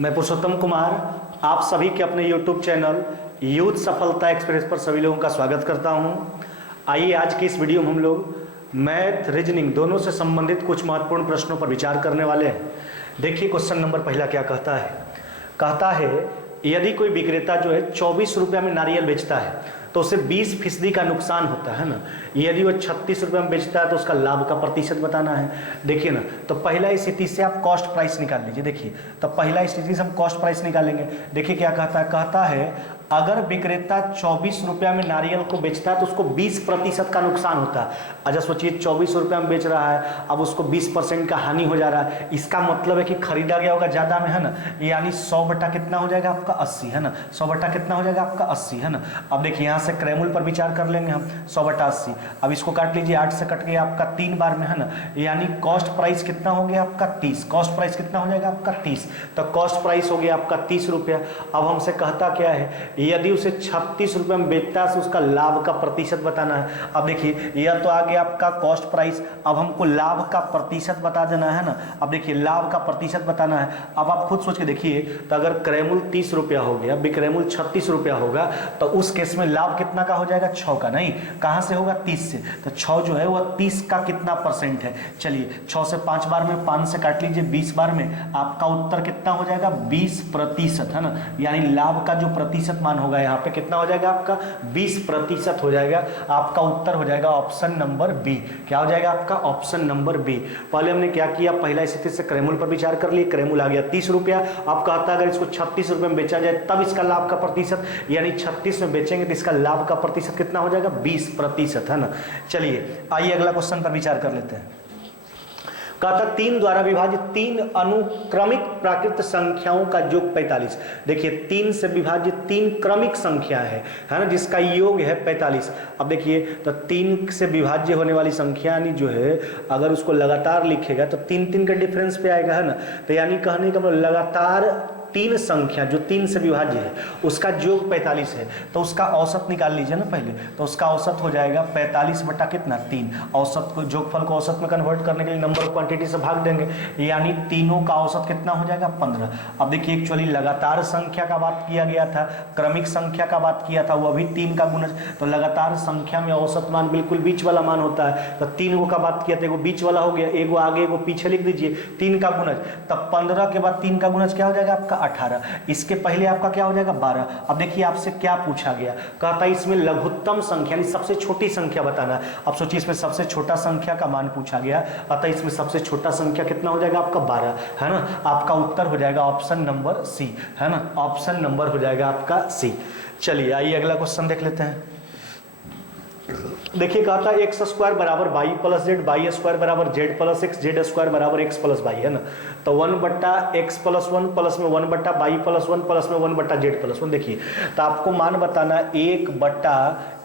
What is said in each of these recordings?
मैं पुरुषोत्तम कुमार आप सभी के अपने YouTube चैनल यूथ सफलता एक्सप्रेस पर सभी लोगों का स्वागत करता हूं। आइए आज की इस वीडियो में हम लोग मैथ रीजनिंग दोनों से संबंधित कुछ महत्वपूर्ण प्रश्नों पर विचार करने वाले हैं। देखिए क्वेश्चन नंबर पहला क्या कहता है। कहता है यदि कोई विक्रेता जो है 24 रुपये में नारियल बेचता है तो उसे 20% का नुकसान होता है ना। यदि वो 36 रुपये में बेचता है तो उसका लाभ का प्रतिशत बताना है। देखिए ना, तो पहला स्थिति से आप कॉस्ट प्राइस निकाल लीजिए। देखिए तो पहला स्थिति से हम कॉस्ट प्राइस निकालेंगे। देखिए क्या कहता है। कहता है अगर विक्रेता 24 रुपया में नारियल को बेचता है तो उसको 20% का नुकसान होता है। अच्छा सोचिए 24 रुपया में बेच रहा है, अब उसको 20% का हानि हो जा रहा है। इसका मतलब है कि खरीदा गया होगा ज़्यादा में, है ना। यानी 100 बटा कितना हो जाएगा आपका 80, है ना। 100 बटा कितना हो जाएगा आपका 80, है ना। अब देखिए यहाँ से क्रयमूल्य पर विचार कर लेंगे हम। 100 बटा 80, अब इसको काट लीजिए, 8 से कट गया आपका 3 बार में, है ना। यानी कॉस्ट प्राइस कितना हो गया आपका 30। कॉस्ट प्राइस कितना हो जाएगा आपका 30। तो कॉस्ट प्राइस हो गया आपका 30 रुपया। अब हमसे कहता क्या है, यदि उसे 36 रुपये में बेचता है तो उसका लाभ का प्रतिशत बताना है। अब देखिए यह तो आ गया आपका कॉस्ट प्राइस, अब हमको लाभ का प्रतिशत बता देना है ना। अब देखिए लाभ का प्रतिशत बताना है। अब आप खुद सोच के देखिए, तो अगर क्रयमूल्य 30 रुपया हो गया, विक्रयमूल्य 36 रुपया होगा, तो उस केस में लाभ कितना का हो जाएगा 6 का। नहीं, कहां से होगा 30 से। तो 6 जो है वह 30 का कितना परसेंट है। चलिए 6 से 5 बार में 5 से काट लीजिए, 20 बार में आपका उत्तर कितना हो जाएगा 20%, है ना। यानी लाभ का जो प्रतिशत मान होगा यहाँ पे कितना हो जाएगा आपका 20% हो जाएगा। आपका उत्तर हो जाएगा ऑप्शन नंबर बी। क्या हो जाएगा आपका ऑप्शन नंबर बी। पहले हमने क्या किया, पहला स्थिति से क्रयमूल्य पर विचार कर लिए। क्रयमूल्य आ गया 30 रुपया। अब कहता है अगर इसको 36 रुपये में बेचा जाए तब इसका लाभ का प्रतिशत, यानी 36 में बेचेंगे तो इसका लाभ का प्रतिशत कितना हो जाएगा 20%, है ना। चलिए आइए अगला क्वेश्चन पर विचार कर लेते हैं। कहता 3 द्वारा विभाजित 3 अनुक्रमिक प्राकृत संख्याओं का योग 45। देखिए 3 से विभाजित 3 क्रमिक संख्या है ना, जिसका योग है 45। अब देखिए तो 3 से विभाज्य होने वाली संख्या यानी जो है अगर उसको लगातार लिखेगा तो 3 के डिफरेंस पे आएगा, है ना। तो यानी कहने का मतलब लगातार 3 संख्या जो 3 से विभाज्य है उसका योग 45 है, तो उसका औसत निकाल लीजिए ना पहले। तो उसका औसत हो जाएगा 45 बटा कितना 3। औसत को जोगफल को औसत में कन्वर्ट करने के लिए नंबर ऑफ क्वांटिटी से भाग देंगे, यानी तीनों का औसत कितना हो जाएगा 15। अब देखिए एक्चुअली लगातार संख्या का बात किया गया था, क्रमिक संख्या का बात किया था, वो अभी 3 का गुणज। तो लगातार संख्या में औसत मान बिल्कुल बीच वाला मान होता है। तो 3 का बात किया था, एगो बीच वाला हो गया, एगो आगे एगो पीछे लिख दीजिए 3 का गुणज। तब 15 के बाद 3 का गुणज क्या हो जाएगा आपका 18। इसके पहले आपका क्या हो जाएगा 12। अब देखिए आपसे क्या पूछा गया, कहता है इसमें लघुत्तम संख्या यानी सबसे छोटी संख्या बताना है। अब सोचिए इसमें सबसे छोटा संख्या का मान पूछा गया, अतः इसमें सबसे छोटा संख्या कितना हो जाएगा आपका 12, है ना। आपका उत्तर हो जाएगा ऑप्शन नंबर सी, है ना। ऑप्शन नंबर हो जाएगा आपका सी। चलिए आइए अगला क्वेश्चन देख लेते हैं। देखिए कहता है एक्स स्क्वायर बराबर Y plus Z, Y square बराबर Z plus X, Z square बराबर एक्स प्लस वाई, है ना। तो 1 बट्टा एक्स प्लस 1 प्लस में 1 बट्टा वाई प्लस 1 प्लस में 1 बट्टा जेड प्लस 1। देखिए तो आपको मान बताना 1 बट्टा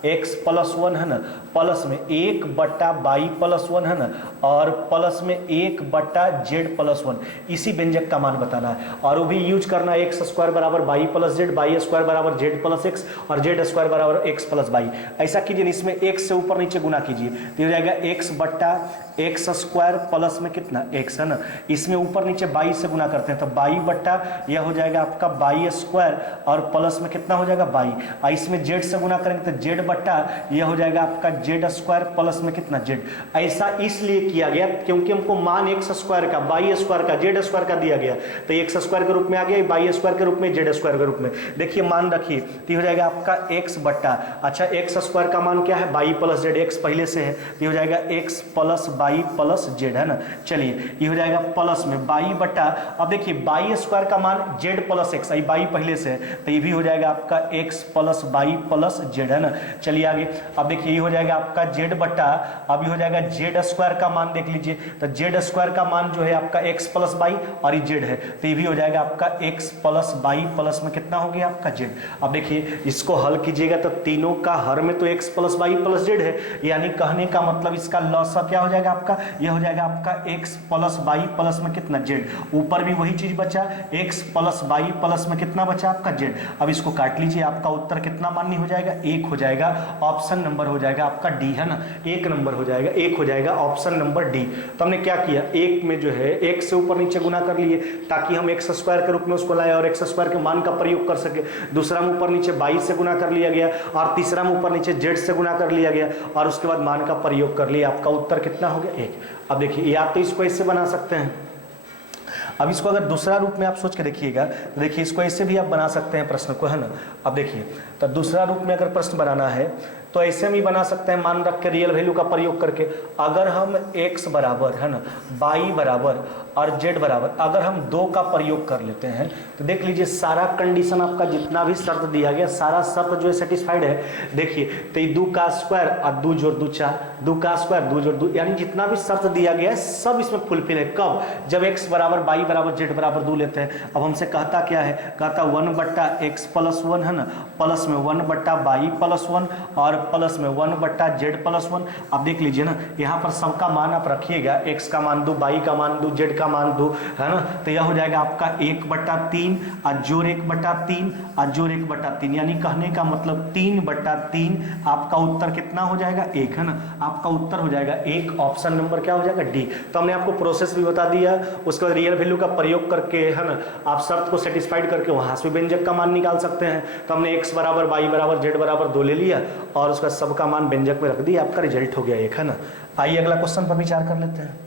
एक्स प्लस 1, है ना, प्लस में 1 बट्टा वाई प्लस 1, है ना, और प्लस में 1 बट्टा जेड प्लस 1। इसी व्यंजक का मान बताना है, और वो भी यूज करना है एक्स स्क्वायर बराबर Y plus Z, Y square बराबर जेड प्लस एक्स, और जेड स्क्वायर बराबर एक्स प्लस वाई। ऐसा कीजिए इसमें एक्स से ऊपर नीचे गुना कीजिए तो हो जाएगा एक्स बट्टा एक्स स्क्वायर प्लस में कितना एक्स, है ना। इसमें ऊपर नीचे बाई से गुना करते हैं तो बाई बट्टा यह हो जाएगा आपका बाई स्क्वायर, और प्लस में कितना हो जाएगा बाई। और इसमें जेड से गुना करेंगे तो जेड बट्टा यह हो जाएगा आपका जेड स्क्वायर प्लस में कितना जेड। ऐसा इसलिए किया गया क्योंकि हमको मान एक्स स्क्वायर का, बाई स्क्वायर का, जेड स्क्वायर का दिया गया, तो एक्स स्क्वायर के रूप में आ गया, बाई स्क्वायर के रूप में, जेड स्क्वायर के रूप में। देखिए मान रखिए तो हो जाएगा आपका एक्स बट्टा, अच्छा एक्स स्क्वायर का मान क्या है बाई प्लस जेड, एक्स पहले से है तो हो जाएगा x plus by plus Z, है ना। चलिए ये हो जाएगा प्लस में बाई बट्टा, अब देखिए बाई स्क्वायर का मान Z plus x, I by पहले से है तो ये भी हो जाएगा आपका x plus by plus Z, है ना। चलिए आगे, अब देखिए ये हो जाएगा आपका जेड बट्टा, अब ये हो जाएगा जेड स्क्वायर का मान देख लीजिए, तो जेड स्क्वायर का मान जो है आपका एक्स प्लस बाई, और ये जेड है तो ये भी हो जाएगा आपका एक्स प्लस बाई प्लस में कितना हो गया आपका जेड। अब देखिए इसको हल कीजिएगा तो तीनों का हर में तो x plus by plus Z है, यानी कहने का मतलब इसका लॉसा क्या हो जाएगा आपका, यह हो जाएगा आपका x प्लस वाई प्लस में कितना z, ऊपर भी वही चीज बचा x प्लस वाई प्लस में कितना बचा आपका z। अब इसको काट लीजिए, आपका उत्तर कितना मान्य हो जाएगा, 1 हो जाएगा। ऑप्शन नंबर हो जाएगा आपका डी, है ना, 1 नंबर हो जाएगा, 1 हो जाएगा ऑप्शन नंबर डी। तो हमने क्या किया, एक में जो है एक से ऊपर नीचे गुना कर लिए ताकि हम एक्स स्क्वायर के रूप में उसको लाए और एक्स स्क्वायर के मान का प्रयोग कर सके। दूसरा में ऊपर नीचे 22 से गुना कर लिया गया और तीसरा में ऊपर नीचे z से गुना कर लिया गया और उसके बाद मान का प्रयोग कर लिया। आपका उत्तर कितना हो गया, 1। अब देखिए या तो इसको ऐसे बना सकते हैं, अब इसको अगर दूसरा रूप में आप सोच के देखिएगा तो देखिए इसको ऐसे भी आप बना सकते हैं प्रश्न को, है ना। अब देखिए तो दूसरा रूप में अगर प्रश्न बनाना है तो ऐसे भी बना सकते हैं, मान रख के रियल वैल्यू का प्रयोग करके। अगर हम x बराबर, है ना, y बराबर और z बराबर अगर हम 2 का प्रयोग कर लेते हैं तो देख लीजिए सारा कंडीशन आपका जितना भी शर्त दिया गया सारा शर्त जो है सेटिस्फाइड है। देखिए तो 2 का स्क्वायर और 2 जोड़ 2 4, 2 का स्क्वायर 2 जोड़ 2, यानी जितना भी शर्त दिया गया है सब इसमें फुलफिल है। कब, जब x बराबर y बराबर z बराबर 2 लेते हैं। अब हमसे कहता क्या है, कहता 1/x प्लस 1, है ना, प्लस में 1/y प्लस 1 और प्लस में 1/z प्लस 1। अब देख लीजिए ना, यहाँ पर सबका मान आप रखिएगा, x का मान दो, y का मान दो, z का मान दो, है ना। तो यह हो जाएगा आपका 1/3 और जोड़ 1/3 और जोड़ 1/3, यानी कहने का मतलब 3/3। आपका उत्तर कितना हो जाएगा, 1, है ना। आपका उत्तर हो जाएगा 1, ऑप्शन नंबर क्या हो जाएगा, डी। तो हमने आपको प्रोसेस भी बता दिया, उसके बाद रियल वैल्यू का प्रयोग करके, है ना, आप शर्त को सेटिस्फाइड करके वहां से व्यंजक का मान निकाल सकते हैं। तो हमने x बराबर y बराबर z बराबर 2 ले लिया और उसका सबका मान व्यंजक में रख दिया, आपका रिजल्ट हो गया 1, है ना। आइए अगला क्वेश्चन पर विचार कर लेते हैं।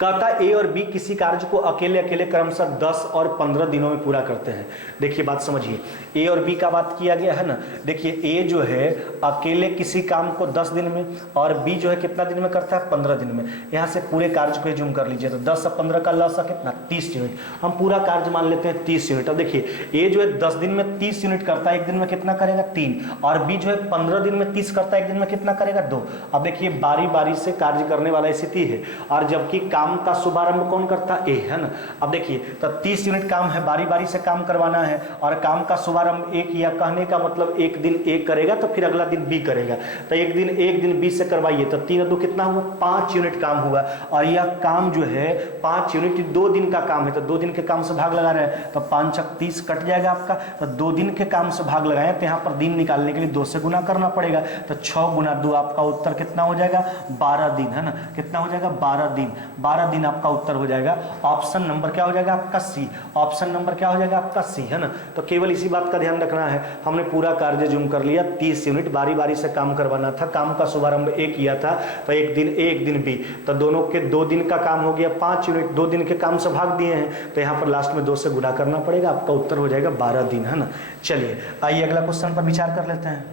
कहता ए और बी किसी कार्य को अकेले अकेले क्रमशः 10 और 15 दिनों में पूरा करते हैं। देखिए बात समझिए, ए और बी का बात किया गया है ना। देखिए ए जो है अकेले किसी काम को 10 दिन में और बी जो है कितना दिन में करता है, 15 दिन में। यहाँ से पूरे कार्य को जूम कर लीजिए तो 10 और 15 का लसा कितना, 30 यूनिट। हम पूरा कार्य मान लेते हैं 30 यूनिट। अब देखिए ए जो है 10 दिन में 30 यूनिट करता है, एक दिन में कितना करेगा, 3, और बी जो है 15 दिन में 30 करता है, एक दिन में कितना करेगा, 2। अब देखिए बारी बारी से कार्य करने वाला स्थिति है और जबकि काम का शुभारंभ कौन करता है, ए, है ना। अब देखिए तो 30 यूनिट काम है, बारी बारी से काम करवाना है और काम का शुभारंभ ए किया, कहने का मतलब एक दिन ए करेगा तो फिर अगला दिन बी करेगा। तो एक दिन बी से करवाइए तो 3 और 2 कितना हुआ, 5 यूनिट काम हुआ। और यह काम जो है 5 यूनिट 2 दिन का काम है तो 2 दिन के काम से भाग लगा रहे हैं तो 5 × 30 कट जाएगा आपका। तो 2 दिन के काम से भाग लगाए तो यहाँ पर दिन निकालने के लिए 2 से गुना करना पड़ेगा। तो 6 × 2 आपका उत्तर कितना हो जाएगा, 12 दिन, है ना। कितना हो जाएगा, 12 दिन। 12 दिन आपका उत्तर हो जाएगा। ऑप्शन नंबर क्या हो जाएगा आपका, सी। ऑप्शन नंबर क्या हो जाएगा आपका, सी, है ना। तो केवल इसी बात का ध्यान रखना है, हमने पूरा कार्य जूम कर लिया, 30 यूनिट बारी बारी से काम करवाना था, काम का शुभारंभ ए किया था तो एक दिन ए एक दिन बी, तो दोनों के 2 दिन का काम हो गया, 5 यूनिट 2 दिन के काम से भाग दिए हैं तो यहाँ पर लास्ट में 2 से गुणा करना पड़ेगा। आपका उत्तर हो जाएगा 12 दिन, है ना। चलिए आइए अगला क्वेश्चन पर विचार कर लेते हैं।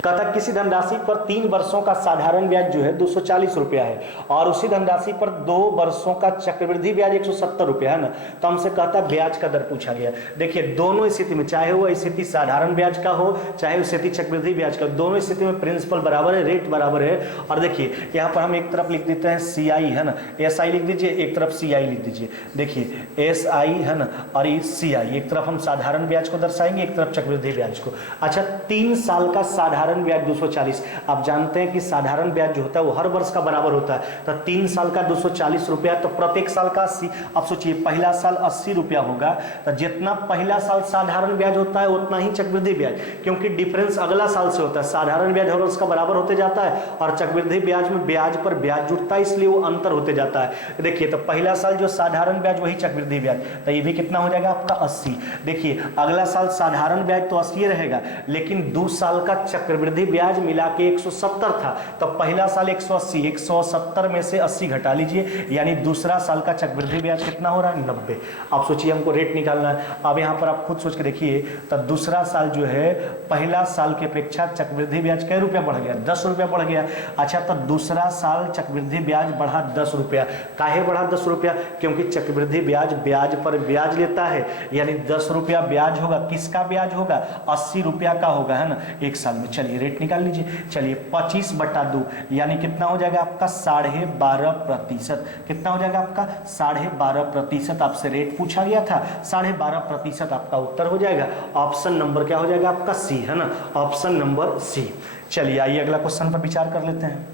कहता किसी धनराशि पर 3 वर्षों का साधारण ब्याज जो है 240 रुपया है और उसी धनराशि पर 2 वर्षों का चक्रवृद्धि ब्याज 170 रुपया, है ना। तो हमसे कहता ब्याज का दर पूछा गया। देखिए दोनों स्थिति में, चाहे वो स्थिति साधारण ब्याज का हो चाहे स्थिति चक्रवृद्धि ब्याज का, दोनों स्थिति में प्रिंसिपल बराबर है, रेट बराबर है। और देखिए यहाँ पर हम एक तरफ लिख देते हैं CI, है ना, SI लिख दीजिए, एक तरफ CI लिख दीजिए। देखिए SI, है ना, और CI, एक तरफ हम साधारण ब्याज को दर्शाएंगे, एक तरफ चक्रवृद्धि ब्याज को। अच्छा 3 साल का साधारण ब्याज 240, आप जानते हैं कि साधारण ब्याज जो होता है वो हर वर्ष का बराबर होता है। तो 3 साल का 240 रुपया, तो प्रत्येक साल का 80। अब सोचिए पहला साल 80 रुपया होगा तो जितना पहला साल साधारण ब्याज होता है उतना ही चक्रवृद्धि ब्याज, क्योंकि डिफरेंस अगला साल से होता है। साधारण ब्याज हर वर्ष का बराबर होते जाता है और चक्रवृद्धि ब्याज में ब्याज पर ब्याज जुड़ता है, इसलिए वो अंतर होते जाता है। देखिए तो पहला साल जो साधारण ब्याज वही चक्रवृद्धि ब्याज, तो ये भी कितना हो जाएगा आपका 80। देखिए अगला साल साधारण ब्याज तो 80 रहेगा, लेकिन 2 साल का चक्रवृद्धि ब्याज मिला के 170 था, तो पहला साल 180, 170 में से 80 घटा लीजिए, यानी दूसरा साल का चक्रवृद्धि ब्याज कितना हो रहा है, 90। आप सोचिए हमको रेट निकालना है। अब यहाँ पर आप खुद सोच के देखिए तो दूसरा साल जो है पहला साल की अपेक्षा चक्रवृद्धि ब्याज कै रुपया बढ़ गया, 10 रुपया बढ़ गया। अच्छा तो दूसरा साल चक्रवृद्धि ब्याज बढ़ा 10 रुपया। काहे बढ़ा 10 रुपया, क्योंकि चक्रवृद्धि ब्याज ब्याज पर ब्याज लेता है, यानी 10 रुपया ब्याज होगा। किसका ब्याज होगा, 80 रुपया का होगा, है ना, एक साल में। चलिए रेट निकाल लीजिए। चलिए 25/2 यानी कितना हो जाएगा आपका 12.5%। कितना हो जाएगा आपका 12.5%। आपसे रेट पूछा गया था, 12.5% आपका उत्तर हो जाएगा। ऑप्शन नंबर क्या हो जाएगा आपका, सी, है ना। Option number C. चलिए आइए अगला क्वेश्चन पर विचार कर लेते हैं।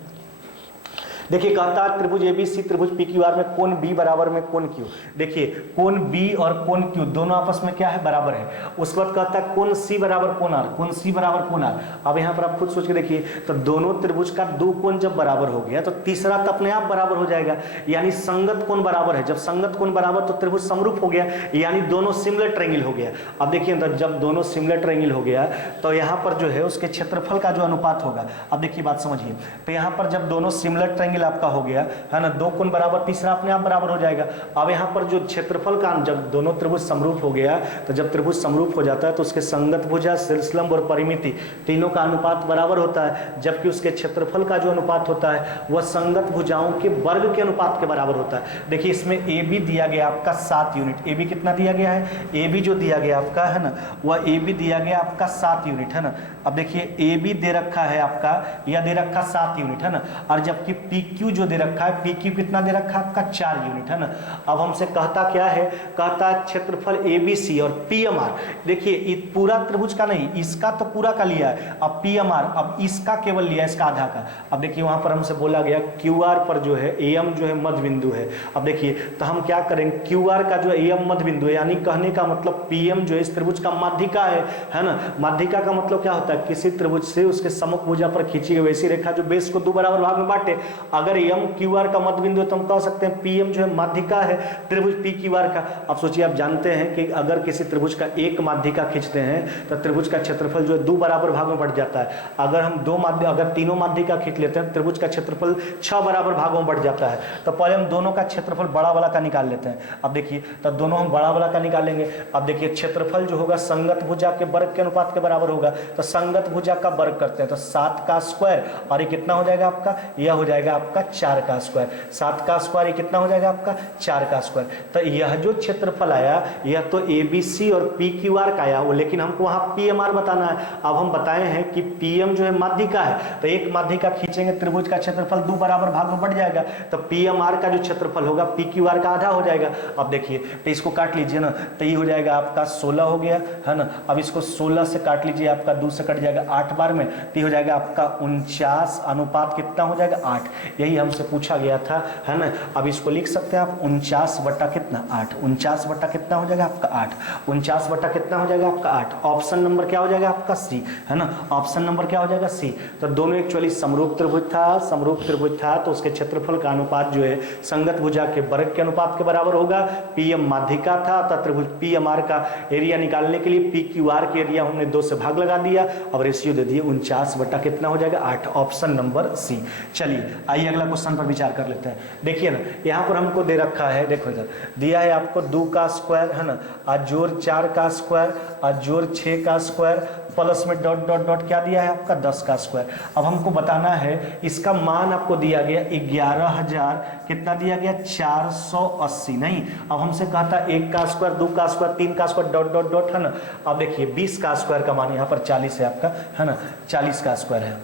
देखिए कहता है त्रिभुज एबीसी त्रिभुज पी क्यू आर में कोण बी बराबर में कोण क्यू। देखिए कोण बी और कोण क्यू दोनों आपस में क्या है, बराबर है। उसके बाद कहता है कोण सी बराबर कोण आर, कोण सी बराबर कोण आर। अब यहाँ पर आप खुद सोच के देखिए, तो दोनों त्रिभुज का दो कोण जब बराबर हो गया तो तीसरा तो अपने आप बराबर हो जाएगा, यानी संगत कोण बराबर है। जब संगत कोण बराबर तो त्रिभुज समरूप हो गया, यानी दोनों सिमिलर ट्रायंगल हो गया। अब देखिए जब दोनों सिमिलर ट्रायंगल हो गया तो यहाँ पर जो है उसके क्षेत्रफल का जो अनुपात होगा, अब देखिए बात समझिए, तो यहाँ पर जब दोनों सिमिलर ट्रायंगल आपका हो गया है ना, दो कोण बराबर तीसरा अपने आप बराबर हो जाएगा। अब यहाँ पर जो क्षेत्रफल का, जब दोनों त्रिभुज समरूप हो गया तो जब त्रिभुज समरूप हो जाता है तो उसके संगत भुजा, शीर्षलंब और परिमिति तीनों का अनुपात बराबर होता है, जबकि उसके क्षेत्रफल का जो अनुपात होता है वह संगत भुजाओं के वर्ग के अनुपात के बराबर होता है। देखिए इसमें ए बी दिया गया आपका 7 यूनिट, ए बी कितना दिया गया है, ए बी जो दिया गया आपका है ना, वह ए बी दिया गया आपका 7 यूनिट है ना। अब देखिए ए बी दे रखा है आपका, या दे रखा 7 यूनिट है ना, और जबकि पी क्यू जो दे रखा है, पी क्यू कितना दे रखा है आपका 4 यूनिट है ना। अब हमसे कहता क्या है, कहता है क्षेत्रफल ए बी सी और पी एम आर। देखिए पूरा त्रिभुज का नहीं, इसका तो पूरा का लिया है, अब पी एम आर, अब इसका केवल लिया है, इसका आधा का। अब देखिए वहां पर हमसे बोला गया क्यू आर पर जो है ए एम जो है मध्य बिंदु है। अब देखिए तो हम क्या करेंगे, क्यू आर का जो ए एम मध्य बिंदु है, यानी कहने का मतलब पी एम जो है इस त्रिभुज का माध्यिका है ना। माध्यिका का मतलब क्या होता है, किसी त्रिभुज से उसके सम्मुख भुजा पर खींची गई वैसी रेखा जो बेस को दो बराबर भाग में बांटे। अगर एम क्यू आर का मध्य बिंदु है तो हम कह सकते हैं पी एम जो है माध्यिका है त्रिभुज पी क्यू आर का। अब सोचिए, आप जानते हैं कि अगर किसी त्रिभुज का एक माध्यिका खींचते हैं तो त्रिभुज का क्षेत्रफल जो है दो बराबर भाग में बढ़ जाता है। अगर हम अगर तीनों माध्यिका खींच लेते हैं त्रिभुज का क्षेत्रफल 6 बराबर भागों में बढ़ जाता है। तो पहले हम दोनों का क्षेत्रफल बड़ा वाला का निकाल लेते हैं। अब देखिए तो दोनों हम बड़ा वाला का निकालेंगे। अब देखिए क्षेत्रफल जो होगा संगत भुजा के वर्ग के अनुपात के बराबर होगा, तो संगत भुजा का वर्ग करते हैं तो 7 का स्क्वायर, और ये कितना हो जाएगा आपका, यह हो जाएगा आपका 4 का स्क्वायर। 7 का स्क्वायर ये कितना हो जाएगा आपका 4 का स्क्वायर। तो यह जो क्षेत्रफल आया यह तो ए बी सी और पी क्यू आर का आया वो, लेकिन हमको वहां पी एम आर बताना है। अब हम बताए हैं कि पी एम जो है माध्यिका है, तो एक माध्यिका खींचेंगे त्रिभुज का क्षेत्रफल दो बराबर भाग में बढ़ जाएगा, तो पी एम आर का जो क्षेत्रफल होगा पी क्यू आर का आधा हो जाएगा। अब देखिए तो इसको काट लीजिए ना, तो ये हो जाएगा आपका 16 हो गया है ना। अब इसको 16 से काट लीजिए, आपका 2 से कट जाएगा 8 बार में, तो हो जाएगा आपका 49, अनुपात कितना हो जाएगा 8। यही हमसे पूछा गया था है ना। अब इसको लिख सकते हैं आप 49 बटा कितना 8, 49 बटा कितना हो जाएगा आपका 8, 49 बटा कितना हो जाएगा आपका 8। ऑप्शन नंबर क्या हो जाएगा आपका सी है ना, ऑप्शन नंबर क्या हो जाएगा सी। तो दोनों एक्चुअली समरूप त्रिभुज था, समरूप त्रिभुज था तो उसके क्षेत्रफल का अनुपात जो है संगत भुजा के वर्ग के अनुपात के बराबर होगा। पी एम माध्यिका था तो त्रिभुज पी एम आर का एरिया निकालने के लिए पी क्यू आर के एरिया हमने 2 से भाग लगा दिया, अब रेशियो दे दिए 49 बटा कितना हो जाएगा 8, ऑप्शन नंबर सी। चलिए आइए अगला क्वेश्चन पर विचार कर लेते हैं। देखिए ना यहाँ पर हमको दे रखा है, देखो इधर दिया है आपको 2 का स्क्वायर है ना, और जोड़ 4 का स्क्वायर और जोड़ 6 का स्क्वायर प्लस में डॉट डॉट डॉट क्या दिया है आपका 10 का स्क्वायर। अब हमको बताना है इसका मान आपको दिया गया 11,000 कितना दिया गया 480 नहीं। अब हमसे कहता 1 का स्क्वायर 2 का स्क्वायर 3 का स्क्वायर डॉट डॉट डॉट है ना। अब देखिए 20 का स्क्वायर का मान यहाँ पर 40 है आपका है ना, 40 का स्क्वायर है।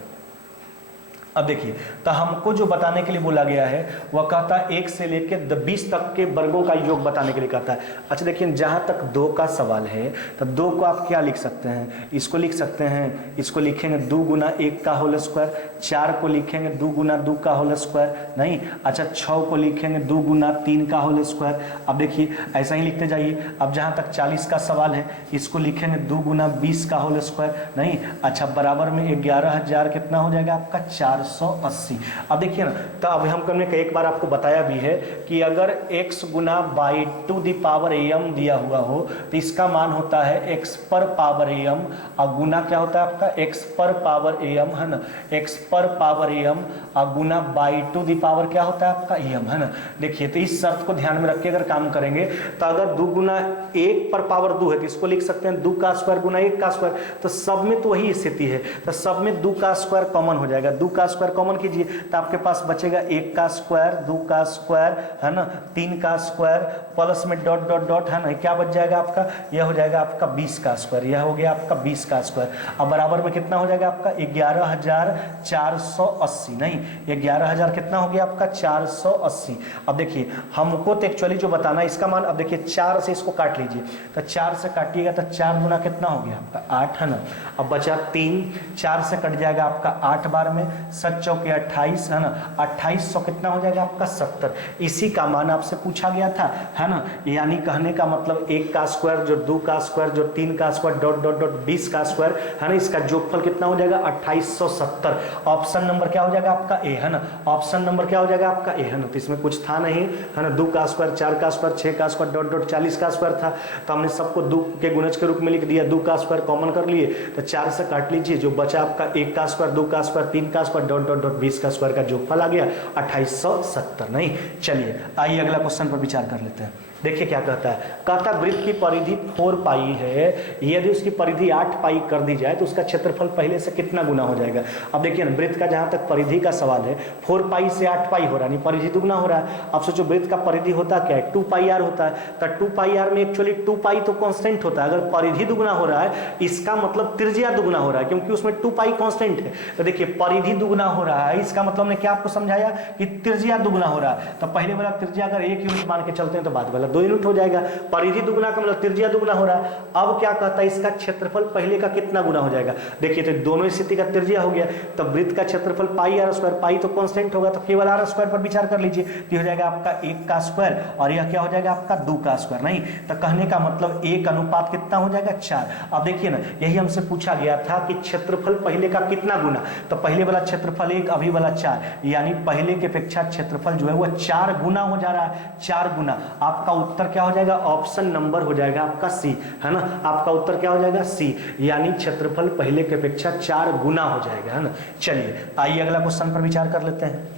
अब देखिए तो हमको जो बताने के लिए बोला गया है वह कहता है 1 से लेकर 20 तक के वर्गों का योग बताने के लिए कहता है। अच्छा देखिए जहाँ तक 2 का सवाल है तो 2 को आप क्या लिख सकते हैं, इसको लिख सकते हैं, इसको लिखेंगे 2 गुना 1 का होल स्क्वायर, 4 को लिखेंगे 2 गुना 2 का होल स्क्वायर नहीं। अच्छा 6 को लिखेंगे 2 गुना 3 का होल स्क्वायर। अब देखिए ऐसा ही लिखते जाइए। अब जहाँ तक 40 का सवाल है इसको लिखेंगे 2 गुना 20 का होल स्क्वायर नहीं। अच्छा बराबर में 11,000 कितना हो जाएगा आपका 480। अब देखिए ना तो अब हमने एक बार आपको बताया भी है कि अगर x Guna by two the power am दिया हुआ हो तो इसका मान होता है x पर पावर am, और गुना क्या होता है आपका x पर पावर am है ना, x पर पावर am और गुना बाई टू द पावर क्या होता है आपका am है ना। देखिए तो इस शर्त को ध्यान में रख के अगर काम करेंगे तो अगर 2 गुना 1 पर पावर 2 है तो इसको लिख सकते हैं 2 का स्क्वायर गुना 1 का स्क्वायर। तो सब में तो वही स्थिति है, तो सब में 2 का स्क्वायर कॉमन हो जाएगा। 2 का स्क्वायर कॉमन कीजिए तो आपके पास बचेगा 1 का स्क्वायर 2 का स्क्वायर है ना, 3 का स्क्वायर प्लस में डॉट डॉट डॉट है ना, क्या बच जाएगा आपका, यह हो जाएगा आपका 20 का स्क्वायर, यह हो गया आपका 20 का स्क्वायर। अब बराबर में कितना हो जाएगा आपका 11,480 नहीं, 11,000 कितना हो गया आपका 480। अब देखिए हमको तो एक्चुअली जो बताना है इसका मान, अब देखिए 4 से इसको काट लीजिए तो 4 से काटिएगा तो 4 गुना कितना हो गया आपका 8 है ना। अब बचा 3, 4 से कट जाएगा आपका 8 बार में, 7 चौके 28 है ना, 2800 कितना हो जाएगा आपका 70। इसी का मान आपसे पूछा गया था, है ना। यानी कहने का मतलब 1 का स्क्वायर जो 2 का स्क्वायर जो 3 का स्क्वायर डॉट डॉट डॉट 20 का स्क्वायर, है ना। इसका योगफल कितना हो जाएगा 2870। ऑप्शन नंबर क्या हो जाएगा आपका ए, है ना। ऑप्शन नंबर क्या हो जाएगा आपका ए, है ना। तो इसमें कुछ था नहीं, है ना। 2 का स्क्वायर 4 का स्क्वायर 6 का स्क्वायर डॉट डॉट 40 का स्क्वायर था, तो हमने सबको 2 के गुणज के रूप में लिख दिया। 2 का स्क्वायर कॉमन कर लिए तो 4 से काट लीजिए, जो बचा आपका 1 का स्क्वायर 2 का स्क्वायर 3 का स्क्वायर डॉट डॉट डॉट 20 का स्क्वायर का योगफल आ गया 2870। नहीं, चलिए आइए अगला क्वेश्चन पर विचार कर लेते हैं। देखिए क्या कहता है, कहता वृत्त की परिधि 4 पाई है, यदि उसकी परिधि 8 पाई कर दी जाए तो उसका क्षेत्रफल पहले से कितना गुना हो जाएगा। अब देखिए ना, वृत्त का जहां तक परिधि का सवाल है 4 पाई से 8 पाई हो रहा है, नहीं परिधि दुगना हो रहा है। अब सोचो वृत्त का परिधि होता क्या है 2 पाई आर होता है, तो 2 पाई आर में एक्चुअली 2 पाई तो कांस्टेंट होता है। अगर परिधि दुगना हो रहा है इसका मतलब त्रिज्या दुगना हो रहा है, क्योंकि उसमें 2 पाई कांस्टेंट है। तो देखिए परिधि दुगना हो रहा है, इसका मतलब ने क्या आपको समझाया कि त्रिज्या दुगना हो रहा है। तो पहले वाला त्रिज्या अगर 1 यूनिट मान के चलते हैं तो बाद वाला 2 यूनिट हो जाएगा। परिधि दुगना का मतलब त्रिज्या दुगना हो रहा है। अब क्या कहता है, इसका क्षेत्रफल पहले का कितना गुना हो जाएगा। देखिए तो दोनों स्थिति का त्रिज्या हो गया, तो वृत्त का क्षेत्रफल पाई आर स्क्वायर, पाई तो कांस्टेंट होगा तो केवल आर स्क्वायर पर विचार कर लीजिए, तो हो जाएगा आपका 1 का स्क्वायर और यह क्या हो जाएगा आपका 2 का स्क्वायर। नहीं तो कहने का मतलब 1 अनुपात कितना हो जाएगा 4। अब देखिए ना, यही हमसे पूछा गया था कि क्षेत्रफल पहले का कितना गुना, तो पहले वाला क्षेत्रफल 1 अभी वाला 4, यानी पहले की अपेक्षा क्षेत्रफल जो है वह 4 गुना हो जा रहा है, 4 गुना। आपका उत्तर क्या हो जाएगा, ऑप्शन नंबर हो जाएगा आपका सी, है ना। आपका उत्तर क्या हो जाएगा सी, यानी क्षेत्रफल पहले की अपेक्षा 4 गुना हो जाएगा, है ना। चलिए आइए अगला क्वेश्चन पर विचार कर लेते हैं।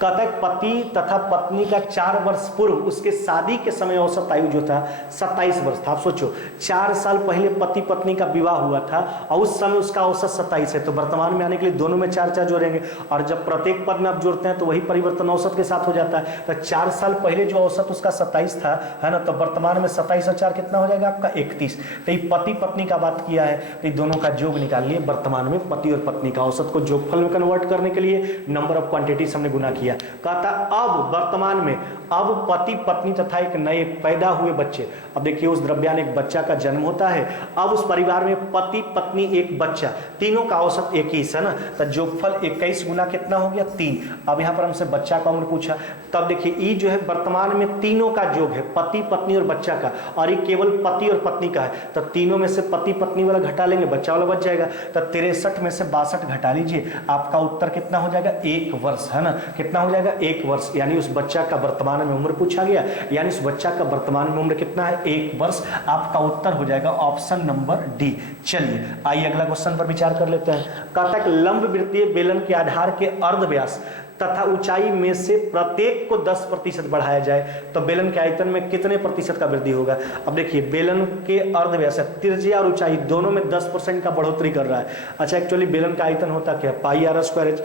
कहता है पति तथा पत्नी का 4 वर्ष पूर्व उसके शादी के समय औसत आयु जो था 27 वर्ष था। आप सोचो 4 साल पहले पति पत्नी का विवाह हुआ था और उस समय उसका औसत 27 है, तो वर्तमान में आने के लिए दोनों में 4 जोड़ेंगे और जब प्रत्येक पद में आप जोड़ते हैं तो वही परिवर्तन औसत के साथ हो जाता है। तो 4 साल पहले जो औसत उसका 27 था, है ना, तो वर्तमान में 27 और 4 कितना हो जाएगा आपका 31। तो ये पति पत्नी का बात किया है, तो दोनों का योग निकाल लिए। वर्तमान में पति और पत्नी का औसत को योगफल में कन्वर्ट करने के लिए नंबर ऑफ क्वांटिटीज हमने गुना किया। कहता अब वर्तमान में अब पति पत्नी तथा एक नए पैदा हुए बच्चे। अब देखिए उस द्रव्यान एक बच्चा का जन्म होता है, अब उस परिवार में पति पत्नी एक बच्चा, तीनों का औसत 21 है ना, तो योगफल 21 गुना कितना हो गया 3। अब यहाँ पर हमसे बच्चा का उम्र पूछा, तब देखिए ई जो है वर्तमान में तीनों का योग है, पति पत्नी और बच्चा का, और ये केवल पति और पत्नी का है, तो तीनों में से पति पत्नी वाला घटा लेंगे, बच्चा वाला बच जाएगा। तो 63 में से 62 घटा लीजिए, आपका उत्तर कितना हो जाएगा 1 वर्ष, है ना। कितना हो जाएगा 1 वर्ष, यानी उस बच्चा का वर्तमान में उम्र पूछा गया, यानी उस बच्चा का वर्तमान में उम्र कितना है 1 वर्ष। आपका उत्तर हो जाएगा ऑप्शन नंबर डी। चलिए आइए अगला क्वेश्चन पर विचार कर लेते हैं। कहता है लंब वृत्तीय बेलन के आधार के अर्ध व्यास तथा ऊंचाई में से प्रत्येक को 10% बढ़ाया जाए तो बेलन के आयतन में कितने प्रतिशत का वृद्धि होगा। अब देखिए बेलन के अर्ध व्यास त्रिज्या और ऊंचाई दोनों में 10% का बढ़ोतरी कर रहा है। अच्छा एक्चुअली बेलन का आयतन होता क्या, पाई आर स्क्वायर एच।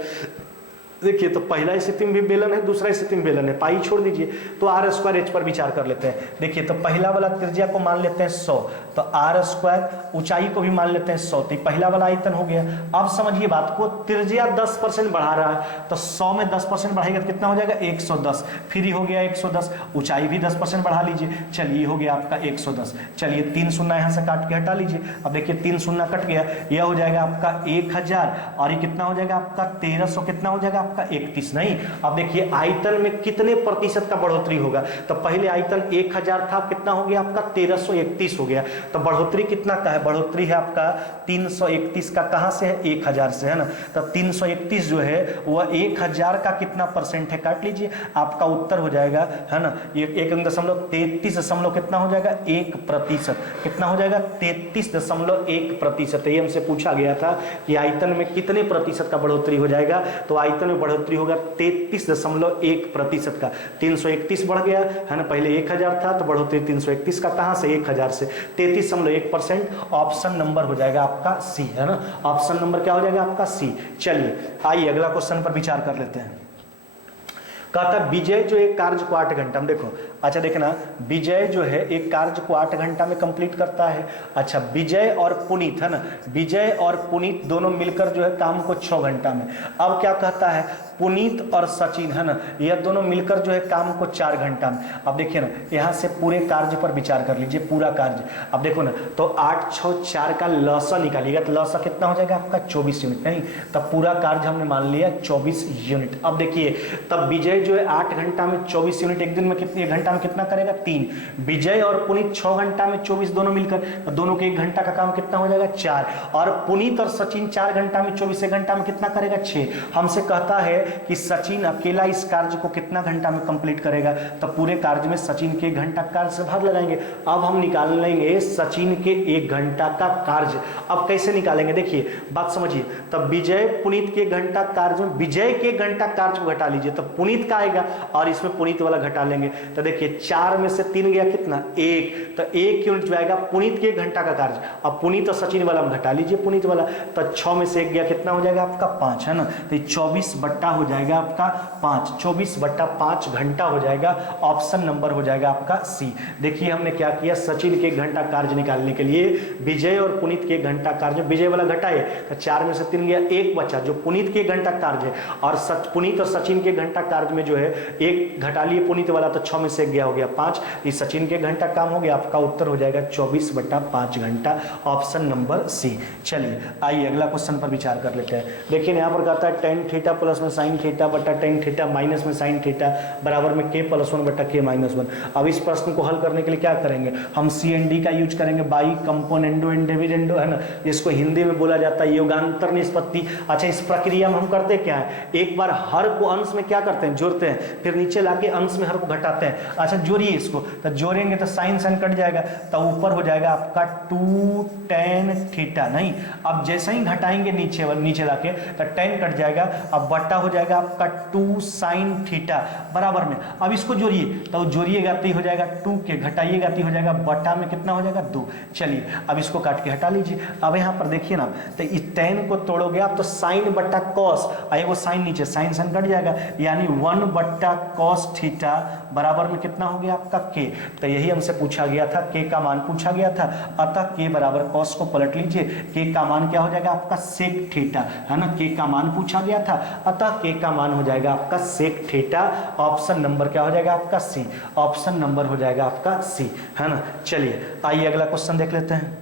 देखिए तो पहला स्थिति में भी बेलन है, दूसरा स्थिति में बेलन है, पाई छोड़ दीजिए, तो आर स्क्वायर एच पर विचार कर लेते हैं। देखिए तो पहला वाला त्रिज्या को मान लेते हैं 100, तो आर स्क्वायर, ऊंचाई को भी मान लेते हैं 100, तो पहला वाला आयतन हो गया। अब समझिए बात को, त्रिज्या 10% बढ़ा रहा है, तो 100 में 10% बढ़ाएगा तो कितना हो जाएगा 110, फिर ही हो गया 110, ऊंचाई भी 10% बढ़ा लीजिए, चलिए हो गया आपका 110। चलिए 3 शून्य यहाँ से काट के हटा लीजिए, अब देखिए 3 शून्य कट गया, यह हो जाएगा आपका 1000 और ये कितना हो जाएगा आपका 1300, कितना हो जाएगा आपका 31। नहीं, अब देखिए आयतन में कितने प्रतिशत का बढ़ोतरी होगा, तो पहले आयतन 1000 था, कितना हो गया आपका 1331 हो गया, तो बढ़ोतरी कितना का है, बढ़ोतरी है आपका 331 का, कहां से है 1000 से, है ना। तो 331 जो है वह 1000 का कितना परसेंट है, काट लीजिए, आपका उत्तर हो जाएगा, है ना, ये 1.33 कितना हो जाएगा 1%, कितना हो जाएगा 33.1%। ये हमसे पूछा गया था कि आयतन में कितने प्रतिशत का बढ़ोतरी हो जाएगा, तो आयतन में बढ़ोतरी होगा 33.1% का। 331 बढ़ गया, है ना, पहले 1000 था तो बढ़ोतरी 331 का, कहां से 1000 से, 33.1%। ऑप्शन नंबर हो जाएगा आपका सी, है ना। ऑप्शन नंबर क्या हो जाएगा आपका सी। चलिए आइए अगला क्वेश्चन पर विचार कर लेते हैं। कहता विजय जो एक कार्य को 8 घंटा में, देखो अच्छा देखना, विजय जो है एक कार्य को 8 घंटा में कंप्लीट करता है। अच्छा विजय और पुनीत, है ना, विजय और पुनीत दोनों मिलकर जो है काम को 6 घंटा में। अब क्या कहता है, पुनीत और सचिन, है ना, यह दोनों मिलकर जो है काम को 4 घंटा में। अब देखिए ना, यहाँ से पूरे कार्य पर विचार कर लीजिए, पूरा कार्य। अब देखो ना, तो 8 6 4 का लसा निकालिएगा तो लसा कितना हो जाएगा आपका 24 यूनिट, नहीं तब पूरा कार्य हमने मान लिया 24 यूनिट। अब देखिए तब विजय जो है 8 घंटा में 24 यूनिट, एक दिन में कितनी, एक घंटा में कितना करेगा 3। विजय और पुनीत 6 घंटा में 24, दोनों मिलकर, तो दोनों के 1 घंटा का काम कितना हो जाएगा 4। और पुनीत और सचिन 4 घंटा में 24, 1 घंटा में कितना करेगा 6। हमसे कहता है कि सचिन अकेला इस कार्य को कितना घंटा में कंप्लीट करेगा, तो पूरे कार्य में सचिन के 1 घंटा कार्य से भाग लगाएंगे। अब हम निकाल लेंगे सचिन के 1 घंटा का कार्य। अब कैसे निकालेंगे देखिए, बात समझिए। तब विजय पुनीत के 1 घंटा कार्य में विजय के 1 घंटा कार्य को घटा लीजिए, तो पुनीत का आएगा और इसमें पुनीत वाला घटा लेंगे। तो देखिए 4 में से 3 गया कितना 1, तो 1 यूनिट जो आएगा पुनीत के 1 घंटा का कार्य। अब पुनीत और सचिन वाला हम घटा लीजिए, पुनीत वाला, तो 6 में से 1 गया कितना हो जाएगा आपका 5, है ना, तो 24 बट्टा हो जाएगा आपका 5, 24 बट्टा 5 घंटा हो जाएगा। ऑप्शन नंबर हो जाएगा आपका सी। देखिए हमने क्या किया, सचिन के 1 घंटा कार्य निकालने के लिए विजय और पुनीत के 1 घंटा कार्य, विजय वाला घटाए तो 4 में से 3 गया, 1 बचा जो पुनीत के 1 घंटा कार्य है, और पुनीत और सचिन के 1 घंटा कार्य में जो है 1 घटा लिए पुनीत वाला, तो 6 में से 1 गया हो गया 5, ये सचिन के 1 घंटा काम हो गया। आपका उत्तर हो जाएगा 24 बट्टा 5 घंटा, ऑप्शन नंबर सी। चलिए आइए अगला क्वेश्चन पर विचार कर लेते हैं। देखिए यहाँ पर कहता है tan थीटा प्लस में sin थीटा बट्टा tan थीटा माइनस में sin थीटा बराबर में k + 1 बट्टा k - 1। अब इस प्रश्न को हल करने के लिए क्या करेंगे, हम CND का यूज करेंगे, बाई कंपोनेंडो एंड डिविडेंडो, है ना, जिसको हिंदी में बोला जाता है योगांतर निष्पत्ति। अच्छा, इस प्रक्रिया में हम करते क्या है, एक बार हर को अंश में क्या करते हैं जोड़ते हैं, फिर नीचे लाके अंश में हर को घटाते हैं। अच्छा जोड़िए इसको, तो जोड़ेंगे तो साइन साइन कट जाएगा, तो ऊपर हो जाएगा आपका 2 tan थीटा, नहीं अब जैसे ही घटाएंगे नीचे लाके तो tan कट जाएगा, अब बट्टा हो जाएगा आपका 2 sin थीटा बराबर में। अब इसको जोड़िए, तो जोड़िएगा तो हो जाएगा 2 के, घटाइएगा तो हो जाएगा बट्टा में कितना हो जाएगा 2। चलिए अब इसको काट के हटा लीजिए। अब यहाँ पर देखिए ना, तो इस tan को तोड़ोगे आप तो साइन बट्टा कॉस, आएगा साइन नीचे, साइन साइन कट जाएगा, यानी 1 बट्टा कॉस थीटा बराबर में कितना हो गया आपका k। तो यही हमसे पूछा गया था, k का मान पूछा गया था, अतः k बराबर कॉस को पलट लीजिए, k का मान क्या हो जाएगा आपका सेक थीटा, है ना, k का मान पूछा गया था, अतः k का मान हो जाएगा आपका सेक थीटा। ऑप्शन नंबर क्या हो जाएगा आपका सी, ऑप्शन नंबर हो जाएगा आपका सी, है ना। चलिए आइए अगला क्वेश्चन देख लेते हैं।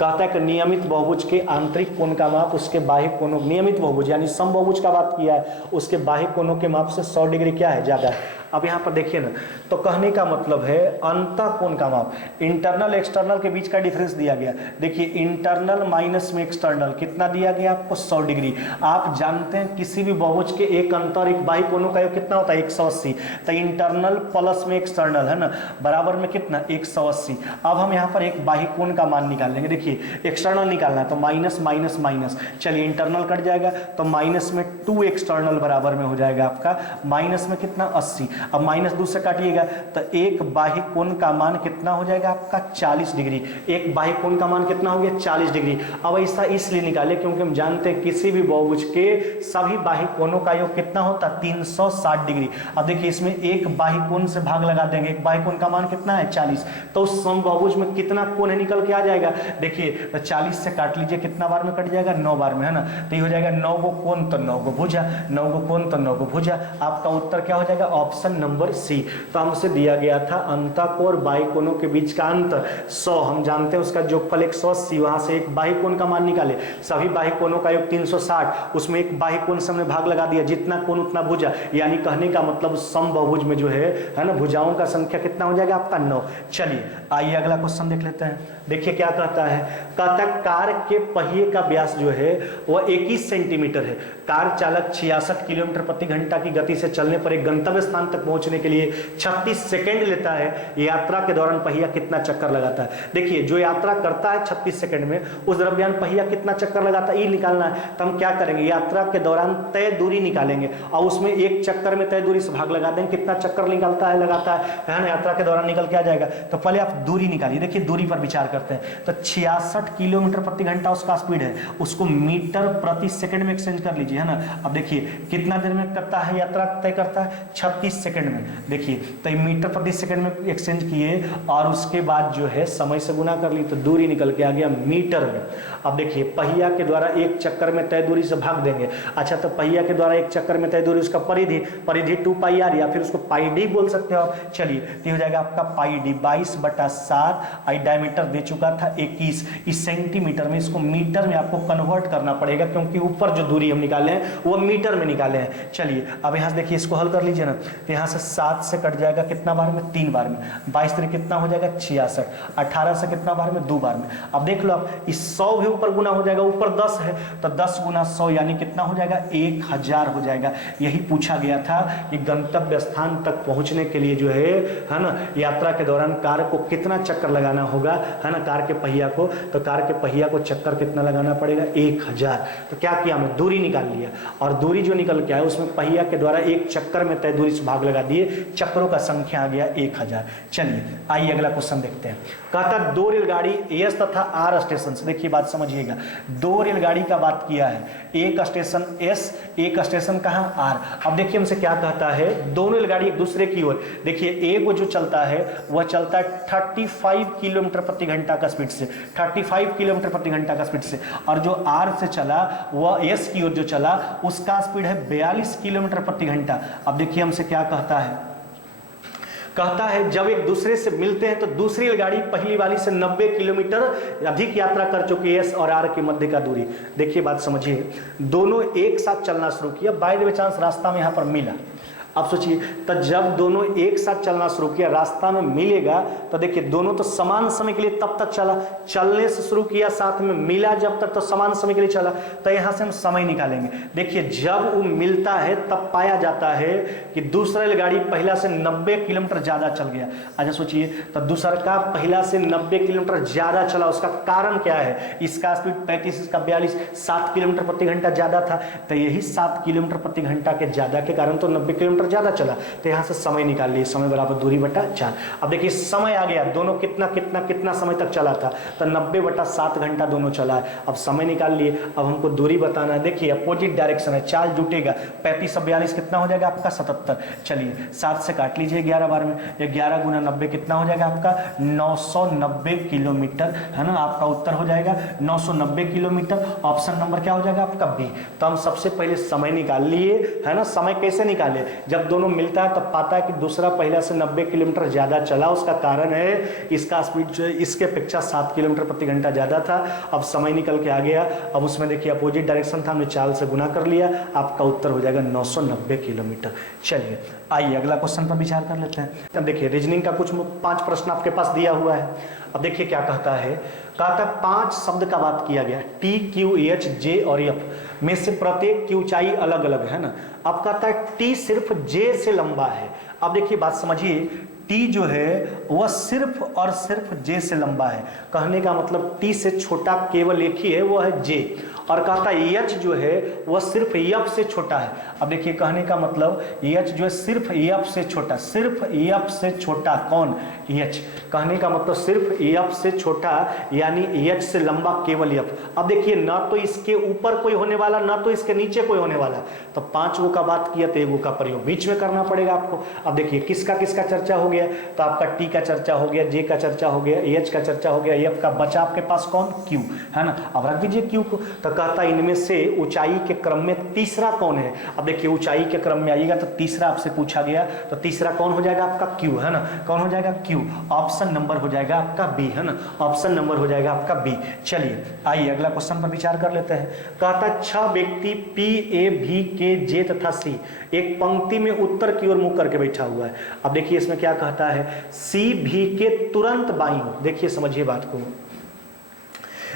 कहता है कि नियमित बहुभुज के आंतरिक कोण का माप उसके बाह्य कोणों, नियमित बहुभुज यानी समबाहुभुज का बात किया है, उसके बाह्य कोणों के माप से 100 डिग्री क्या है ज्यादा है। अब यहाँ पर देखिए ना, तो कहने का मतलब है अंतः कोण का माप, इंटरनल एक्सटर्नल के बीच का डिफरेंस दिया गया। देखिए इंटरनल माइनस में एक्सटर्नल कितना दिया गया आपको 100 डिग्री। आप जानते हैं किसी भी बहुभुज के एक अंतर एक बाह्य कोणों का योग कितना होता है 180, तो इंटरनल प्लस में एक्सटर्नल, है ना, बराबर में कितना 180। अब हम यहाँ पर एक बाह्य कोण का मान निकाल लेंगे। देखिए एक्सटर्नल निकालना है तो माइनस माइनस माइनस, चलिए इंटरनल कट जाएगा तो माइनस में 2 एक्सटर्नल बराबर में हो जाएगा आपका माइनस में कितना 80। अब माइनस 2 से काटिएगा तो एक बाह्य कोण का मान कितना हो जाएगा आपका 40 डिग्री, एक बाह्य कोण का मान कितना हो गया 40 डिग्री। अब ऐसा इसलिए निकाले क्योंकि हम जानते हैं किसी भी बहुभुज के सभी बाह्य कोणों का योग कितना होता है 360 डिग्री। अब देखिए इसमें एक बाह्य कोण से भाग लगा देंगे, एक बाह्य कोण का मान कितना है 40, तो उस समबाहुभुज में कितना कोण है निकल के आ जाएगा। देखिए 40 से काट लीजिए, कितना बार में कट जाएगा 9 बार में, है ना, तो ये हो जाएगा 9 गो कोण तो 9 गो भुजा, 9 गो कोण तो 9 गो भुजा। आपका उत्तर क्या हो जाएगा ऑप्शन नंबर सी। तो हमसे दिया गया था अंतःकोण और बाह्य कोणों के बीच का अंतर 100, हम जानते हैं उसका जोगफल 180, वहां से एक बाह्य कोण का मान निकाले, सभी बाह्य कोणों का योग 360, उसमें एक बाह्य कोण से हमने भाग लगा दिया, जितना कोण उतना भुजा, यानी कहने का मतलब समबाहुभुज में जो है ना, भुजाओं का संख्या कितना हो जाएगा आपका 9। चलिए आइए अगला क्वेश्चन देख लेते हैं। देखिए क्या कहता है, कहता है कार के पहिए का व्यास जो है वह 21 सेंटीमीटर है। कार चालक 66 किलोमीटर प्रति घंटा की गति से चलने पर एक गंतव्य स्थान तक पहुंचने के लिए 36 सेकंड लेता है। यात्रा के दौरान पहिया कितना चक्कर लगाता है। देखिए जो यात्रा करता है 36 सेकंड में, उस दरमियान पहिया कितना चक्कर लगाता है ये निकालना है। तो हम क्या करेंगे, यात्रा के दौरान तय दूरी निकालेंगे और उसमें एक चक्कर में तय दूरी से भाग लगा देंगे, कितना चक्कर निकलता है लगाता है ना, यात्रा के दौरान निकल के आ जाएगा। तो पहले आप दूरी निकालिए। देखिए दूरी पर विचार करते हैं, तो 66 किलोमीटर प्रति घंटा उसका स्पीड है, उसको मीटर प्रति सेकंड में एक्सचेंज कर लीजिए, है ना। अब देखिए कितना देर में करता है यात्रा तय करता है 36 सेकंड में। देखिए तो मीटर प्रति सेकंड में एक्सचेंज किए और उसके बाद जो है समय से गुना कर ली तो दूरी निकल के आ गया मीटर में। अब देखिए पहिया के द्वारा एक चक्कर में तय दूरी से भाग देंगे। अच्छा तो पहिया के द्वारा एक चक्कर में तय दूरी, उसका परिधि 2πr या फिर उसको पाई डी बोल सकते हो। चलिए तो हो जाएगा आपका पाई डी 22/7। आई डायमीटर दे चुका था 21, इस सेंटीमीटर में इसको मीटर में आपको कन्वर्ट करना पड़ेगा क्योंकि ऊपर जो दूरी हम निकाले हैं वो मीटर में निकाले हैं। चलिए अब यहाँ से देखिए इसको हल कर लीजिए ना, तो यहाँ से 7 से कट जाएगा कितना बार में, 3 बार में। 22 3 कितना हो जाएगा 66। 18 से कितना बार में, 2 बार में। अब देख लो आप इस 100 भी ऊपर गुना हो जाएगा, ऊपर 10 है तो 10 गुना 100 यानी कितना हो जाएगा 1000 हो जाएगा। यही पूछा गया था कि गंतव्य स्थान तक पहुंचने के लिए जो है ना, यात्रा के दौरान कार को कितना चक्कर लगाना होगा, है ना, कार के पहिया को। तो कार के पहिया को चक्कर कितना लगाना पड़ेगा 1000। तो क्या किया हमने, दूरी निकाल लिया और दूरी जो निकल के आया उसमें पहिया के द्वारा एक चक्कर में तय दूरी से भाग लगा दिए, चक्रों का संख्या आ गया 1000। चलिए आइए अगला क्वेश्चन देखते हैं। कहता है 2 रेलगाड़ी एस तथा आर स्टेशन से, देखिए बात समझिएगा, 2 रेलगाड़ी का बात किया है, एक स्टेशन एस एक स्टेशन कहां आर। अब देखिए हमसे क्या कहता है, दोनों रेलगाड़ी एक दूसरे की ओर, देखिए एक जो चलता है वह चलता है 35 किलोमीटर प्रति घंटा का स्पीड से, 35 किलोमीटर प्रति घंटा का स्पीड से, और जो आर से चला वह एस की ओर जो चला उसका स्पीड है 42 किलोमीटर प्रति घंटा। अब देखिए हमसे क्या कहता है जब एक दूसरे से मिलते हैं तो दूसरी रेलगाड़ी पहली वाली से 90 किलोमीटर अधिक यात्रा कर चुकी है एस और आर के मध्य का दूरी। देखिए बात समझिए, दोनों एक साथ चलना शुरू किया, बाय द चांस रास्ता में यहां पर मिला। अब सोचिए तो जब दोनों एक साथ चलना शुरू किया, रास्ता में मिलेगा तो देखिए दोनों तो समान समय के लिए तब तक चला, चलने से शुरू किया साथ में मिला जब तक तो समान समय के लिए चला। तो यहां से हम समय निकालेंगे। देखिए जब वो मिलता है तब पाया जाता है कि दूसरा रेलगाड़ी पहला से 90 किलोमीटर ज्यादा चल गया। अच्छा सोचिए तो दूसरा का पहला से 90 किलोमीटर ज्यादा चला, उसका कारण क्या है, इसका स्पीड 35 इसका 42, 7 किलोमीटर प्रति घंटा ज्यादा था। तो यही 7 किलोमीटर प्रति घंटा के ज्यादा के कारण तो 90 किलोमीटर ज्यादा चला। तो यहां से समय निकाल लिए, समय बराबर दूरी बटा 4। अब देखिए समय आ गया, दोनों कितना समय तक चला था, तो 90/7 घंटा दोनों चला है। अब समय निकाल लिए, अब हमको दूरी बताना है। देखिए अपोजिट डायरेक्शन है, चाल जुटेगा, 35 और 42 कितना हो जाएगा आपका 77। चलिए 7 से काट लीजिए 11 बार में, 11 गुना 90 कितना हो जाएगा आपका 990 किलोमीटर, है ना। आपका उत्तर हो जाएगा 990 किलोमीटर। ऑप्शन नंबर क्या हो जाएगा आपका बी। तो हम सबसे पहले समय निकाल लिए, है ना। समय कैसे निकाले, जब दोनों मिलता है तब पाता है कि दूसरा पहला से 90 किलोमीटर ज्यादा चला, उसका कारण है इसका स्पीड जो है इसके अपेक्षा 7 किलोमीटर प्रति घंटा ज्यादा था। अब समय निकल के आ गया, अब उसमें देखिए अपोजिट डायरेक्शन था, हमने चाल से गुना कर लिया, आपका उत्तर हो जाएगा 990 किलोमीटर। चलिए आइए अगला क्वेश्चन पर विचार कर लेते हैं। अब देखिए रीजनिंग का कुछ 5 प्रश्न आपके पास दिया हुआ है। अब देखिए क्या कहता है 5 शब्द का बात किया गया, टी क्यू एच जे और एफ में से प्रत्येक की ऊंचाई अलग अलग है ना। अब कहता है टी सिर्फ जे से लंबा है। अब देखिए बात समझिए, टी जो है वह सिर्फ और सिर्फ जे से लंबा है। कहने का मतलब टी से छोटा केवल एक ही है, वो है जे। और कहता है एच जो है वह सिर्फ एफ से छोटा है। अब देखिए कहने का मतलब एच जो है सिर्फ एफ से छोटा, सिर्फ एफ से छोटा कौन, एच। कहने का मतलब सिर्फ एफ से छोटा यानी एच से लंबा केवल एफ। अब देखिए ना तो इसके ऊपर कोई होने वाला, ना तो इसके नीचे कोई होने वाला। तो 5 गो का बात किया तो 1 गो का प्रयोग बीच में करना पड़ेगा आपको। अब देखिए किसका किसका चर्चा हो गया, तो आपका टी का चर्चा हो गया, जे का चर्चा हो गया, एच का चर्चा हो गया, एफ का बचा आपके पास कौन, क्यू, है ना। अब रख दीजिए क्यू को। तो कहता इनमें से ऊंचाई के क्रम में तीसरा कौन है। अब देखिए ऊंचाई के क्रम में आइएगा तो तीसरा आपसे पूछा गया, तो तीसरा कौन हो जाएगा आपका क्यू, है ना। कौन हो जाएगा क्यू। ऑप्शन नंबर हो जाएगा आपका बी, है ना। ऑप्शन नंबर हो जाएगा आपका बी। चलिए आइए अगला क्वेश्चन पर विचार कर लेते हैं। कहता 6 व्यक्ति पी ए भी के जे तथा सी एक पंक्ति में उत्तर की ओर मुंह करके बैठा हुआ है। अब देखिए इसमें क्या कहता है, सी भी के तुरंत बाईं ओर, देखिए समझिए बात को,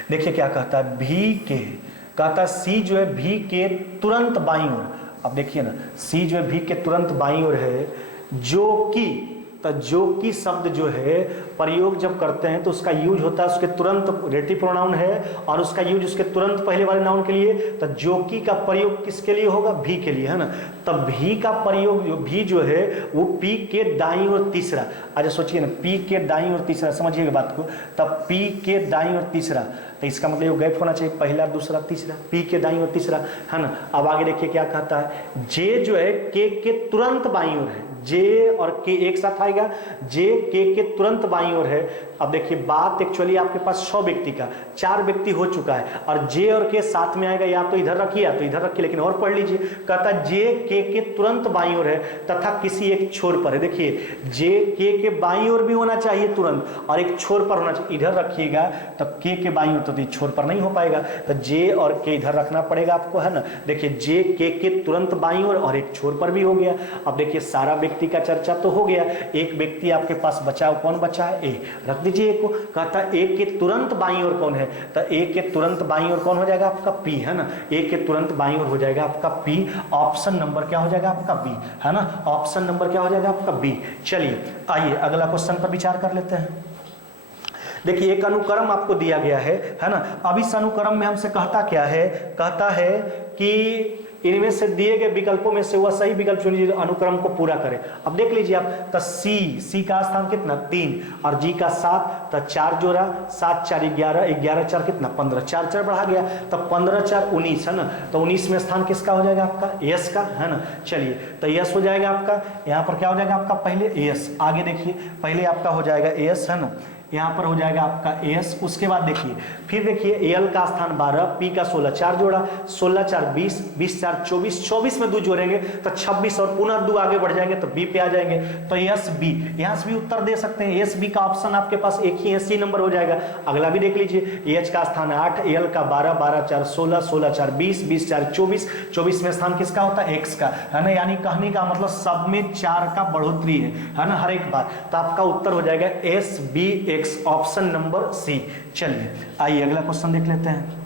देखिए क्या कहता है, भी के, कहता सी जो है भी के तुरंत बाईं ओर। अब देखिए ना, सी जो है भी के तुरंत बाईं ओर है, जो कि, तो जो कि शब्द जो है प्रयोग जब करते हैं तो उसका यूज होता है उसके तुरंत, रेटिव प्रोनाउन है और उसका यूज उसके तुरंत पहले वाले नाउन के लिए। तो जो कि का प्रयोग किसके लिए होगा, भी के लिए, है ना। तब भी का प्रयोग भी जो है वो पी के दाईं ओर तीसरा। अच्छा सोचिए ना, पी के दाईं ओर तीसरा, समझिएगा बात को। तब पी के दाईं ओर तीसरा तो इसका मतलब ये गैप होना चाहिए, पहला दूसरा तीसरा, पी के दाईं ओर तीसरा, है ना। अब आगे देखिए क्या कहता है, जे जो है के तुरंत बाईं ओर है, जे और के एक साथ आएगा, जे के तुरंत बाईं ओर है। अब देखिए बात एक्चुअली आपके पास 100 व्यक्ति का, 4 व्यक्ति हो चुका है और जे और के साथ में आएगा, या तो इधर रखिए या तो इधर रखिए, लेकिन और पढ़ लीजिए, कहता जे के तुरंत बाईं ओर है तथा किसी एक छोर पर है। देखिए जे के बाईं ओर भी होना चाहिए तुरंत और एक छोर पर होना चाहिए, इधर रखिएगा तब के बाईं ओर, तो छोर पर नहीं हो पाएगा, तो जे और के इधर रखना पड़ेगा आपको, है ना। देखिए जे के तुरंत बाईं ओर और एक छोर पर भी हो गया। अब देखिए सारा व्यक्ति का चर्चा तो हो गया, एक व्यक्ति आपके पास बचा, कौन बचा है, ए, रख दीजिए एक को। कहता ए के तुरंत बाईं ओर कौन है, तो ए के तुरंत बाईं ओर कौन हो जाएगा आपका पी, है ना। ए के तुरंत बाईं ओर हो जाएगा आपका पी, ऑप्शन नंबर क्या हो जाएगा आपका बी, है ना। ऑप्शन नंबर क्या हो जाएगा आपका बी। चलिए आइए अगला क्वेश्चन पर विचार कर लेते हैं। देखिए एक अनुक्रम आपको दिया गया है ना। अब इस अनुक्रम में हमसे कहता क्या है, कहता है कि इनमें से दिए गए विकल्पों में से वह सही विकल्प चुनिए जो अनुक्रम को पूरा करे। अब देख लीजिए आप, तो सी का स्थान कितना 3 और जी का 7, तो 4 जोड़ा 7 4 11, 11 4 कितना 15, 4 4 बढ़ा गया, तो 15 4 19, है ना। तो 19 में स्थान किसका हो जाएगा आपका, यस का, है ना। चलिए तो यस हो जाएगा आपका, यहाँ पर क्या हो जाएगा आपका पहले यस, आगे देखिए पहले आपका हो जाएगा यस, है ना, यहाँ पर हो जाएगा आपका एस। उसके बाद देखिए फिर देखिए एल का स्थान 12, पी का 16, 4 जोड़ा 16 4 20, 20 4 24, 24 में 2 जोड़ेंगे तो 26 और पुनः 2 आगे बढ़ जाएंगे तो बी पे आ जाएंगे, तो एस बी, यहाँ से भी उत्तर दे सकते हैं। एस बी का ऑप्शन आपके पास एक ही है, सी नंबर हो जाएगा। अगला भी देख लीजिए, एच का स्थान 8, एल का 12, 12 4 16, 16 4 20, 20 4 24, 24 में स्थान किसका होता है, एक्स का, है ना। यानी कहने का मतलब सब में 4 का बढ़ोतरी है ना, हर एक बार। तो आपका उत्तर हो जाएगा S B X, option number C. चलिए आइए अगला क्वेश्चन देख लेते हैं।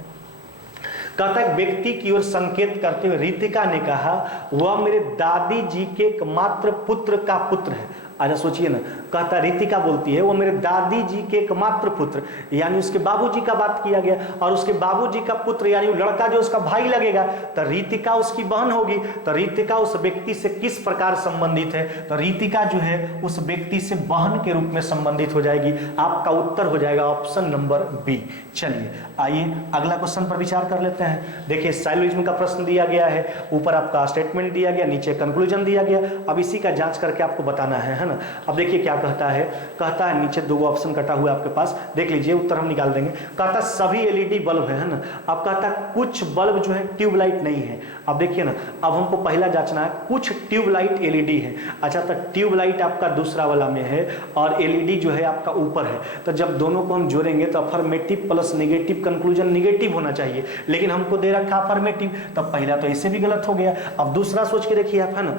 कहता है व्यक्ति की ओर संकेत करते हुए रितिका ने कहा वह मेरे दादी जी के एकमात्र पुत्र का पुत्र है। अच्छा सोचिए ना, कहता रितिका बोलती है वो मेरे दादी जी के एकमात्र पुत्र, यानी उसके बाबूजी का बात किया गया, और उसके बाबूजी का पुत्र यानी लड़का जो उसका भाई लगेगा, तो रितिका उसकी बहन होगी। तो रितिका उस व्यक्ति से किस प्रकार संबंधित है, तो रितिका जो है उस व्यक्ति से बहन के रूप में संबंधित हो जाएगी। आपका उत्तर हो जाएगा ऑप्शन नंबर बी। चलिए आइए अगला क्वेश्चन पर विचार कर लेते हैं। देखिए साइलोजिज्म का प्रश्न दिया गया है, ऊपर आपका स्टेटमेंट दिया गया, नीचे कंक्लूजन दिया गया। अब इसी का जांच करके आपको बताना है ना। अब देखिए क्या कहता है, कहता है नीचे 2 ऑप्शन कटा हुआ है आपके पास, देख लीजिए उत्तर हम निकाल देंगे। कहता सभी एलईडी बल्ब है ना। अब कहता कुछ बल्ब जो है ट्यूबलाइट नहीं है। अब देखिए ना, अब हमको पहला जांचना है, कुछ ट्यूबलाइट एलईडी है। अच्छा तो ट्यूबलाइट आपका दूसरा वाला में है और एलईडी जो है आपका ऊपर है। तो जब दोनों को हम जोड़ेंगे तो affirmative plus negative, conclusion negative होना चाहिए, लेकिन हमको दे रखा अफर्मेटिव, तो पहला तो इससे भी गलत हो गया। अब दूसरा सोच के देखिए आप, है ना।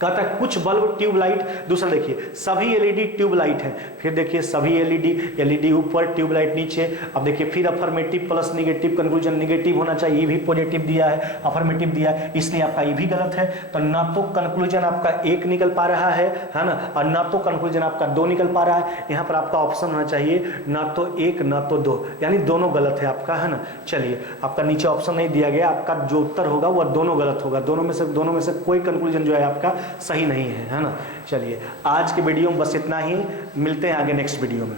कहता है कुछ बल्ब ट्यूबलाइट, दूसरा देखिए सभी एलईडी ट्यूबलाइट है, फिर देखिए सभी एलईडी ऊपर ट्यूबलाइट नीचे। अब देखिए फिर affirmative plus negative, conclusion negative होना चाहिए, ये भी पॉजिटिव दिया है, अफर्मेटिव दिया है, इसलिए आपका ये भी गलत है। तो ना तो कंक्लूजन आपका 1 निकल पा रहा है ना, और ना तो कंक्लूजन आपका 2 निकल पा रहा है। यहाँ पर आपका ऑप्शन होना चाहिए ना तो 1 ना तो 2, यानी दोनों गलत है आपका, है ना। चलिए आपका नीचे ऑप्शन नहीं दिया गया, आपका जो उत्तर होगा वह दोनों गलत होगा, दोनों में से कोई कंक्लूजन जो है आपका सही नहीं है ना। चलिए आज के वीडियो में बस इतना ही, मिलते हैं आगे नेक्स्ट वीडियो में।